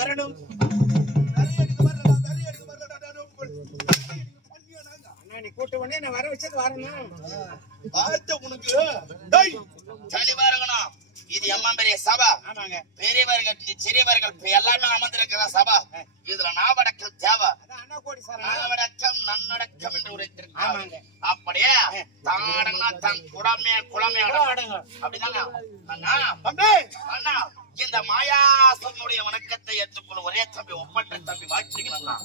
வரணும் கூட்டு உடனே நான் வர வச்சது வரணும். உனக்கு தெளிவா இருக்கணும். இது எம்மா பெரிய சபா. ஆமாங்க. பெரியவர்கள் சிறியவர்கள் எல்லாமே அமர்ந்திருக்கிற சபா. இதுல நாவடக்கம் தேவை. நாவடக்கம் நன்னடக்கம் என்று உரைத்திருக்காங்க. அப்படியே தாடனா தன் குளமே அப்படிதாங்க அண்ணா. இந்த மாயாசனுடைய வணக்கத்தை ஏற்றுக்கொள்ள ஒரே தம்பி ஒப்பற்ற தம்பி வாய்ச்சிக்கலாம்.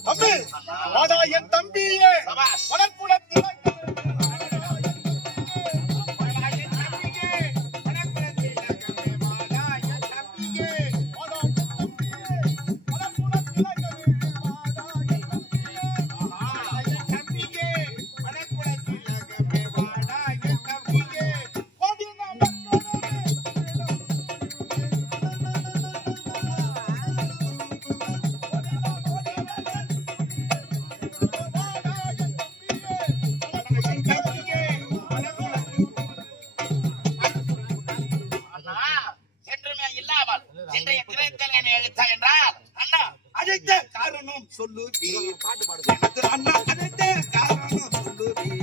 என் தம்பியே வளர்ப்புலத்தில் சொல்லுவி பாட்டு பாடுது அண்ணா அனைத்தே காரணம் சொல்லுவி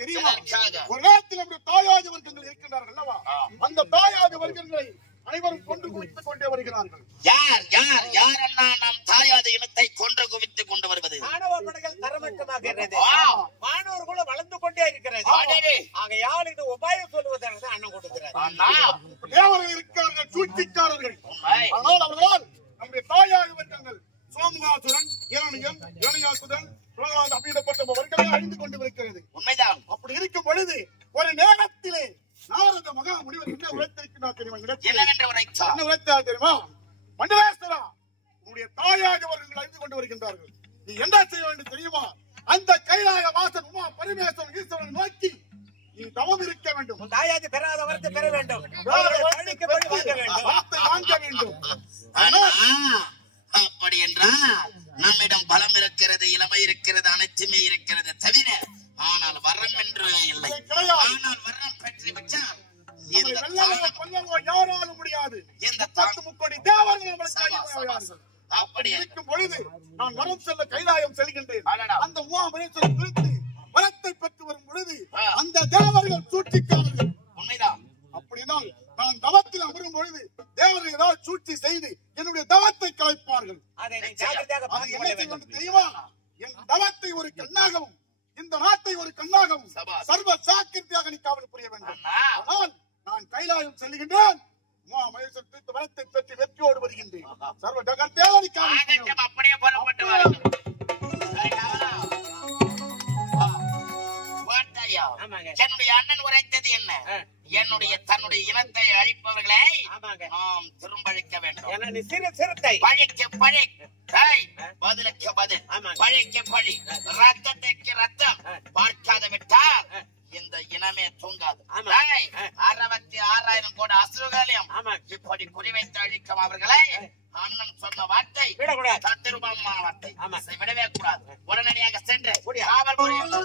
தெரியுமா? ஒரு நேரத்தில் நம்முடைய தாயாதி வர்க்கங்கள் இருக்கின்றார்கள் அல்லவா? அந்த தாயாதி வர்க்கங்களை அனைவரும் கொன்று குவித்துக் கொண்டே வருகிறார்கள். யார் அண்ணா நாம் தாயாதி இனத்தை கொன்று குவித்துக் கொண்டு வருவது? மாணவ படைகள் தரமட்டமாகிறது. மாணவர்களும் வளர்ந்து கொண்டே இருக்கிறது. ஆகையால் இது உபாயம் சொல்லுவதற்கு அண்ணன் கொடுக்கிறார். தேவர்கள் இருக்கிறார்கள், சூழ்ச்சிக்காரர்கள். ஆனால் அவர்களால் நம்முடைய தாயாதி வர்க்கங்கள் சோமநாசுரன், இரணியன், இரணியாசுரன் அப்படிப்பட்ட வர்க்கங்களை அழிந்து கொண்டு இருக்கிறது. உண்மைதான். அப்படி இருக்கும் பொழுது ஒரு நேரத்திலே நாரத மகா முனிவர் என்ன உரைத்திருக்கிறார் தெரியுமா? என்ன உரைத்தார் தெரியுமா? மண்டலேஸ்வரா, உன்னுடைய தாயாக அவர்கள் அழிந்து கொண்டு வருகின்றார்கள். நீ என்ன செய்ய வேண்டும் தெரியுமா? அந்த கைலாய வாசன் உமா பரமேஸ்வரன் ஈஸ்வரன் நோக்கி நீ தவம் இருக்க வேண்டும். தாயாதி பெறாத வரத்தை பெற வேண்டும். வாங்க வேண்டும். அப்படி என்றால் நம்மிடம் பலம் இருக்கிறது, இளமை இருக்கிறது, அனைத்துமே இருக்கிறது தவிர ஆனால் வரம் என்று இல்லை. ஆனால் வரம் பெற்று வச்சால் யாராலும் முடியாது. இந்த தாக்கு முக்கோடி தேவர்கள் அப்படி இருக்கும் பொழுது நான் வரம் செல்ல கைலாயம் செல்கின்றேன். அந்த உமாமேஸ்வரன் குறித்து வரத்தை பெற்று வரும் பொழுது அந்த தேவர்கள் சூழ்ச்சிக்காரர்கள். உண்மைதான். அப்படின்னா நான் தவத்தில் அமரும் பொழுது தேவர்கள் ஏதாவது சூழ்ச்சி செய்து என்னுடைய தவத்தை கலைப்பார்கள். தெரியுமா? என் தவத்தை ஒரு கண்ணாகவும் இந்த நாட்டை ஒரு கண்ணாகவும் சர்வ சாக்கிரதையாக நீ காவல் புரிய வேண்டும். ஆனால் நான் கைலாயம் செல்கின்றேன். வரத்தை பெற்று வெற்றியோடு வருகின்றேன். சர்வ ஜகத்தேவ நீ காவல் அப்படியே புறப்பட்டு என்னுடைய அண்ணன் உரைத்தது என்ன? தன்னுடைய இனத்தை அழிப்பவர்களை நாம் திரும்பழிக்க வேண்டும். பழிக்கு பழி, பதிலுக்கு பதில், பழிக்கு பழி, ரத்தத்துக்கு ரத்தம், பார்க்காத மனமே தூங்காது. 66,000 கோடி அசுரகளையும் இப்படி குறிவைத்து அழிக்கும் அவர்களை அண்ணன் சொன்ன வார்த்தை தத்துரூபமான வார்த்தை, விடவே கூடாது. உடனடியாக சென்று காவல்துறையில்